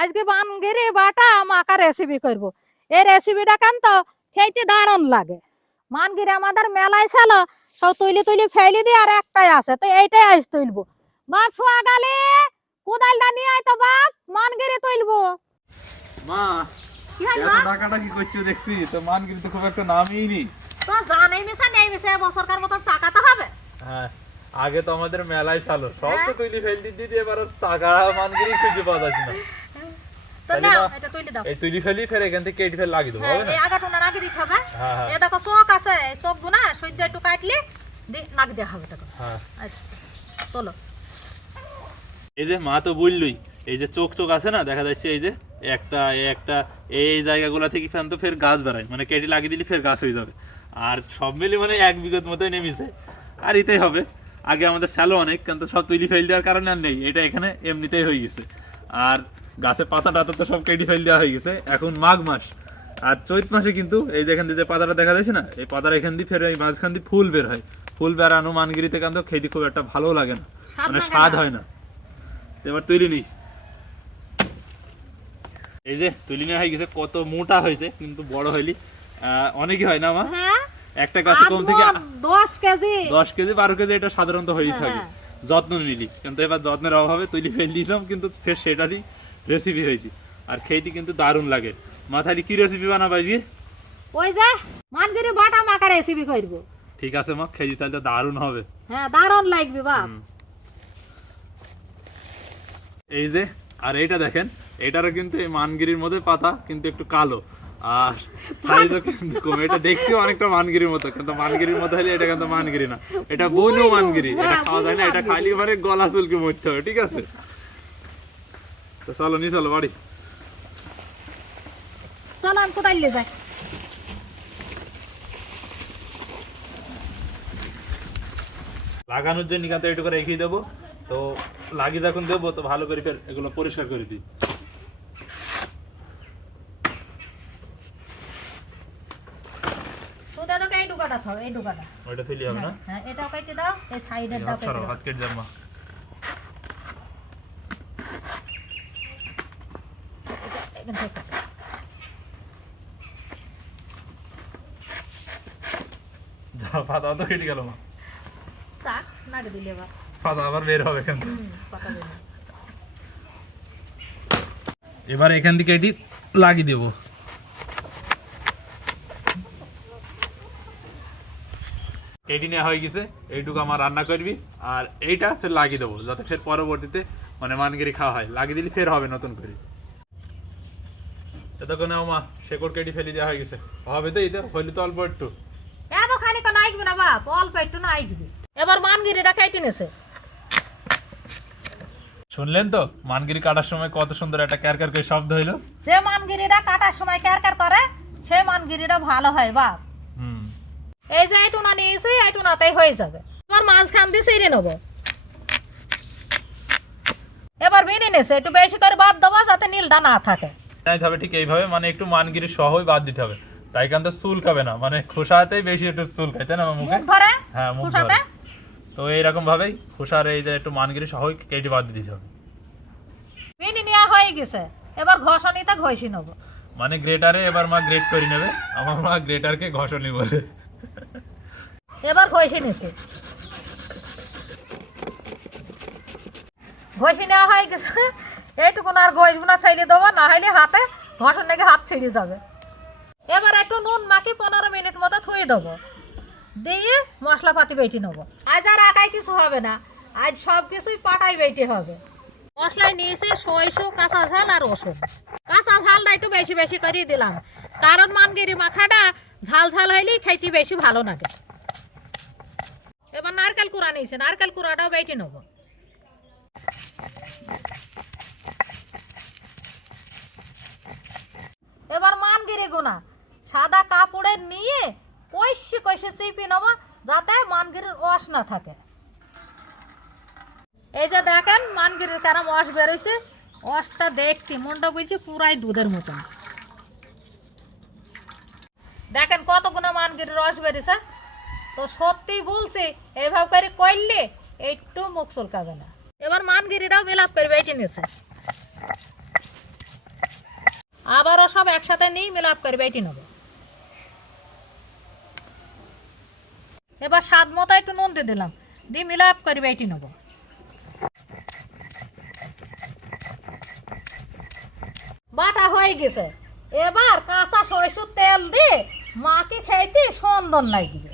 আজকে বানগিরি বাটা মাকা রেসিপি করব। এই রেসিপিটা কেন তো খেতে দারুণ লাগে। মানগিরি আমাদের মেলায় ছিল, সব তুলি তুলি ফেলে দিয়ে আর একটাই আছে, তো এইটাই আজ তুলবো। মা ছোয়া গালে কোদালটা নিয়ে আয় তো বাপ, মানগিরি তুলবো। মা কি হয় এত মা? টাকাটা কি করছো দেখছি তো, মানগিরি তো খুব একটা নামই নি। তো জানাই মিশা নেই মিশা বছরকার মতন চাকাতে হবে। হ্যাঁ, আগে তো আমাদের মেলায় ছিল, সব তো হ্যাঁ। তুলি ফেল দিতে এবার আর চাকা মানগিরি খুঁজে পাওয়া যাচ্ছে না। তো তাহলে নাও মা, এটা তুলে দাও। এই তুলি ফেলি ফের এখান থেকে কেটে ফেল লাগিয়ে দেবো, হ্যাঁ, হবে না? এই আগাটুনা নাকি দিতে হবে। হ্যাঁ, হ্যাঁ। এ দেখো চোখ আছে, এই চোখগুলো না সহ্য একটু কাটলে নাক দেওয়া হবে। দেখো হ্যাঁ, আচ্ছা তোলো। এই যে মা তো বললই, এই যে চোখ চোখ আছে না, দেখা যাচ্ছে এই যে একটা এই জায়গাগুলো থেকে ফেন তো ফের গাছ বেড়ায়, মানে কেটে লাগিয়ে দিলে ফের গাছ হয়ে যাবে। আর সব মিলে মানে 1 বিঘত মতোই নেমেছে, আর এটাই হবে। আগে আমাদের স্যালো অনেক, কিন্তু সব তৈরি ফেল দেওয়ার কারণে আর নেই, এটা এখানে এমনিতেই হয়ে গেছে। আর গাছের পাতা টাতা তো সব কেটে ফেল দেওয়া হয়ে গেছে। এখন মাঘ মাস আর চৈত মাসে কিন্তু এই যে এখান দিয়ে যে পাতাটা দেখা যাচ্ছে না, এই পাতার এখান দিয়ে ফের এই মাঝখান দিয়ে ফুল বের হয়। ফুল বেরানো মানগিরিতে কিন্তু খেতে খুব একটা ভালো লাগে না, মানে স্বাদ হয় না। এবার তৈরি নেই, এই যে তুলি নেওয়া হয়ে গেছে। কত মোটা হয়েছে, কিন্তু বড় হইলি অনেকই হয় না মা। হ্যাঁ, একটা গাছে কম থেকে 10 কেজি 10 কেজি 12 কেজি এটা সাধারণত হয়েই হ্যাঁ, থাকে, হ্যাঁ। যত্ন নিলি। কিন্তু এবার যত্নের অভাবে তুলি ফেল দিয়েছিলাম, কিন্তু ফের সেটা দিয়ে রেসিপি হয়েছে। আর খেতে কিন্তু দারুণ লাগে। মাথায় কি রেসিপি বানাবো আজকে? ওই যে মানগিরি বাটা মাকা রেসিপি করব। ঠিক আছে মা, খেয়ে তাহলে দারুণ হবে। হ্যাঁ, দারুণ লাগবে বাপ। এই যে, আর এইটা দেখেন, এটারও কিন্তু এই মানগিরির মধ্যে পাতা কিন্তু একটু কালো, আর সাইজও কিন্তু কম। এটা দেখতেও অনেকটা মানগিরির মতো, কিন্তু মানগিরির মতো হলে এটা কিন্তু মানগিরি না, এটা বনু মানগিরি। এটা খাওয়া যায় না, এটা খাইলে মানে গলা চুলকে মরতে হবে। ঠিক আছে, তো চলো নি, চলো বাড়ি। চলো আমি কোথায় নিয়ে যাই। লাগানোর জন্য কিন্তু একটু করে রেখে দেবো। তো লাগিয়ে যখন দেবো তো ভালো করে ফের এগুলো পরিষ্কার করে দিই। তোদের তো এই ডুকাটা খাও, এই ডুকাটা। ওইটা থইলি হবে না? হ্যাঁ, এটাও কেটে দাও, এই সাইডের দাও কেটে দাও। হাত কেটে যাবো। এখান থেকে কাটো। পাতা তো কেটে গেল মা, চাক নাকে দিলে এবার। পাতা আবার বের হবে এখান থেকে। পাতা দেবে। এবার এখান থেকে এটি লাগিয়ে দেবো। কেটে নেওয়া হয়ে গেছে, এইটুকু আমার রান্না করবি। আর এইটা ফের লাগিয়ে দেবো, যাতে ফের পরবর্তীতে মানে মানগিরি খাওয়া হয়। লাগিয়ে দিলে ফের হবে নতুন করে। এতক্ষণে মা শেকড় কেটে ফেলে দেওয়া হয়ে গেছে, হবে তো এটা হইলে তো অল্প একটু। এত খানিক না আইকবে না বাপ, অল্প একটু না আইকবে। এবার মানগিরিটা কেটে নেছে। শুনলেন তো মানগিরি কাটার সময় কত সুন্দর একটা ক্যারকার করে শব্দ হইলো। যে মানগিরিটা কাটার সময় ক্যারকার করে, সেই মানগিরিটা ভালো হয় বাপ। হুম, এই যে এইটুনা নিয়েছি, এইটুনাতেই হয়ে যাবে। এবার মাঝখান দিয়ে ছিঁড়ে নেবো। এবার বিনে নেছে, একটু বেশি করে বাদ দেবো যাতে নীলটা না থাকে। দিতে হবে ঠিক এইভাবে, মানে একটু মানগিরি সহই বাদ দিতে হবে। তাই কারণ তো চুল খাবে না, মানে খোসাতেই বেশি একটু চুল খাইতে না মুখে। মুখ ধরে। হ্যাঁ, মুখ খোসাতে। ধরে। তো এইরকম ভাবেই খোসার এই যে একটু মানগিরি সহই কেটে বাদ দিতে হবে। বিনে নেওয়া হয়ে গেছে, এবার ঘষণিতে ঘষি নেবো। মানে গ্রেটারে এবার মা গ্রেট করে নেবে। আমার মা গ্রেটারকে ঘষণি বলে। এবার ঘষে নিছে, ঘষে নেওয়া হয়ে গেছে। এইটুকুন আর ঘষবো না, ফেলে দেবো, না হলে হাতে ঘষণ লেগে হাত ছিঁড়ে যাবে। এবার একটু নুন মাখি 15 মিনিট মতো থুয়ে দেবো, দিয়ে মশলাপাতি বেটে নেবো। আজ আর আঁকায় কিছু হবে না, আজ সব কিছুই পাটাই বেটে হবে। মশলায় নিয়েছি সরিষা, কাঁচা ঝাল আর রসুন। কাঁচা ঝালটা একটু বেশি বেশি করে দিলাম, কারণ মানগিরি মাখাটা ঝাল ঝাল হইলেই খাইতে বেশি ভালো লাগে। এবার নারকেল কুড়া নিয়েছে, নারকেল কুড়াটাও বেটে নেবো। এবার মানগিরি গোনা সাদা কাপড়ে নিয়ে কষে কষে চিপে নেবো, যাতে মানগিরির রস না থাকে। এই যে দেখেন মানগিরির কেরম রস বেরোইছে, রসটা দেখতে মনটা বলছে পুরাই দুধের মতন। দেখেন কতগুলো মানগিরির রস বেরিয়েছে। তো সত্যি বলছি, এইভাবে করে করলে একটু মুখ চুলকাবে না। এবার মানগিরিটাও মেলাপ করে বেটে নিয়েছে। সব একসাথে নিয়ে মিলাপ করে বেটে নেবো। এবার স্বাদ মতো একটু নুন দিয়ে দিলাম, দিয়ে মিলাপ করে বেটে নেবো। বাটা হয়ে গেছে, এবার কাঁচা সরষের তেল দিয়ে মাকে খেতে সুন্দর লাগবে।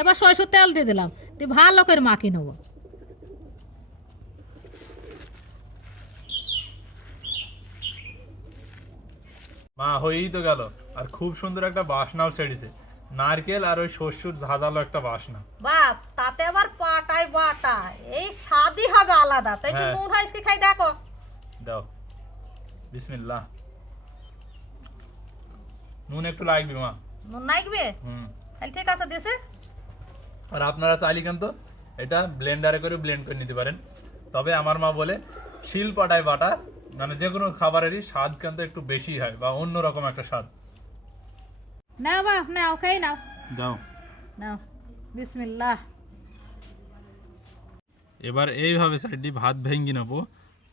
এবার সরষের তেল দিয়ে দিলাম, দিয়ে ভালো করে মাখিয়ে নেবো। মা হয়েই তো গেল, আর খুব সুন্দর একটা বাসনাও ছেড়েছে, নারকেল আর ওই শস্যর ঝাঁঝালো একটা বাসনা। বাপ, তাতে আবার পাটায় বাটা, এই স্বাদই হবে আলাদা। তাই একটু হ্যাঁ। নুন হাইসকে খাই দেখো। দাও, বিসমিল্লাহ। নুন একটু লাগবে মা। নুন নাইকবে? হুম। তাহলে ঠিক আছে দিছে। আর আপনারা চাইলে কিন্তু এটা ব্লেন্ডারে করে ব্লেন্ড করে নিতে পারেন, তবে আমার মা বলে শিল পাটায় বাটা মানে যে কোনো খাবারেরই স্বাদ কিন্তু একটু বেশি হয় বা অন্যরকম একটা স্বাদ। নাও বাপ, নাও খাই নাও। দাও। নাও, বিসমিল্লাহ। এবার এইভাবে সাইডটি ভাত ভেঙ্গি নেবো,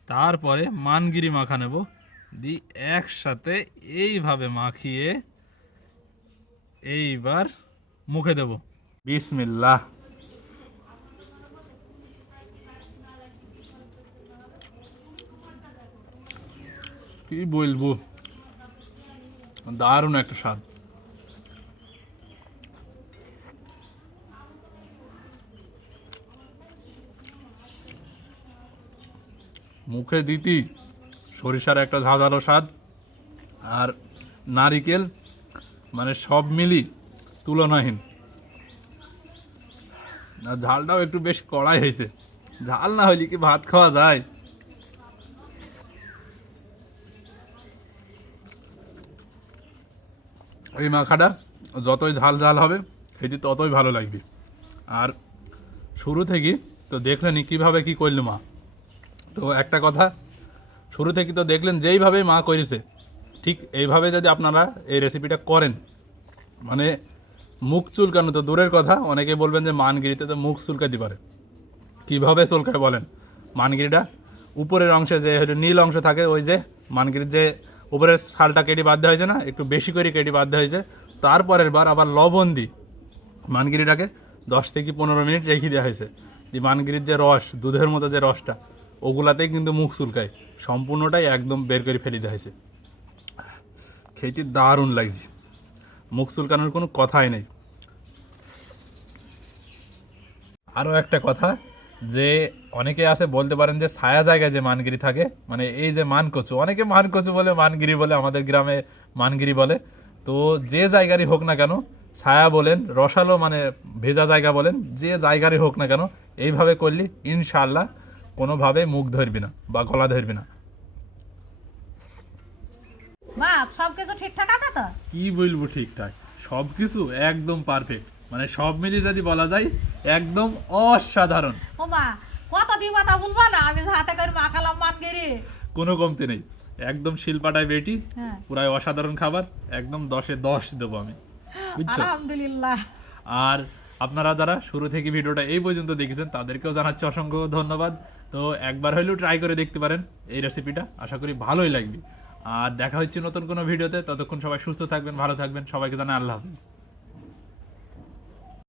তারপরে মানগিরি মাখা নেব, দিয়ে একসাথে এইভাবে মাখিয়ে এইবার মুখে দেব। বিসমিল্লাহ। কি বলবো, দারুণ একটা স্বাদ। মুখে দিতি সরিষার একটা ঝাঁঝালো স্বাদ, আর নারিকেল, মানে সব মিলি তুলনাহীন। আর ঝালটাও একটু বেশ কড়াই হয়েছে, ঝাল না হইলে কি ভাত খাওয়া যায়? এই মাখাটা যতই ঝাল ঝাল হবে সেটি ততই ভালো লাগবে। আর শুরু থেকে তো দেখলেনি কীভাবে কি করল মা। তো একটা কথা, শুরু থেকে তো দেখলেন যেইভাবে মা করেছে, ঠিক এইভাবে যদি আপনারা এই রেসিপিটা করেন, মানে মুখ চুলকানো তো দূরের কথা, অনেকে বলবেন যে মানগিরিতে তো মুখ চুলকাতে পারে। কীভাবে চুলকায় বলেন? মানগিরিটা উপরের অংশে যে নীল অংশ থাকে, ওই যে মানগিরির যে উপরের ছালটা কেটে বাদ দেওয়া হয়েছে না, একটু বেশি করে কেটে বাদ দেওয়া হয়েছে, তারপরের বার আবার লবণ দিই মানগিরিটাকে 10 থেকে 15 মিনিট রেখে দেওয়া হয়েছে। যে মানগিরির যে রস, দুধের মতো যে রসটা, ওগুলাতেই কিন্তু মুখ চুলকায়, সম্পূর্ণটাই একদম বের করে ফেলে দেওয়া হয়েছে। খেতে দারুণ লাগছে, মুখ চুলকানোর কোনো কথাই নেই। আরও একটা কথা, যে অনেকে আছে বলতে পারেন যে ছায়া জায়গায় যে মানগিরি থাকে, মানে এই যে মানকচু, অনেকে মানকচু বলে, মানগিরি বলে, আমাদের গ্রামে মানগিরি বলে। তো যে জায়গারই হোক না কেন, ছায়া বলেন, রসালো মানে ভেজা জায়গা বলেন, যে জায়গারই হোক না কেন, এইভাবে করলি ইনশাআল্লাহ কোনোভাবে মুখ ধরবি না বা গলা ধরবি না। বাপ, সব কিছু ঠিকঠাক আছে তো? কি বলবো ঠিকঠাক, সব কিছু একদম পারফেক্ট, মানে সব মিলিয়ে যদি বলা যায় একদম অসাধারণ। ও মা, কত দিবা তা বলবা না, আমি যে হাতে করে মাখালাম মানগিরি। কোনো কমতি নেই, একদম শিলপাটায় বেটি, হ্যাঁ, পুরাই অসাধারণ খাবার, একদম 10-এ 10 দেবো আমি, বুঝছো? আলহামদুলিল্লাহ। আর আপনারা যারা শুরু থেকে ভিডিওটা এই পর্যন্ত দেখেছেন তাদেরকেও জানাচ্ছি অসংখ্য ধন্যবাদ। তো একবার হলেও ট্রাই করে দেখতে পারেন এই রেসিপিটা, আশা করি ভালোই লাগবে। আর দেখা হচ্ছে নতুন কোনো ভিডিওতে, ততক্ষণ সবাই সুস্থ থাকবেন, ভালো থাকবেন, সবাইকে জানাই আল্লাহ হাফিজ।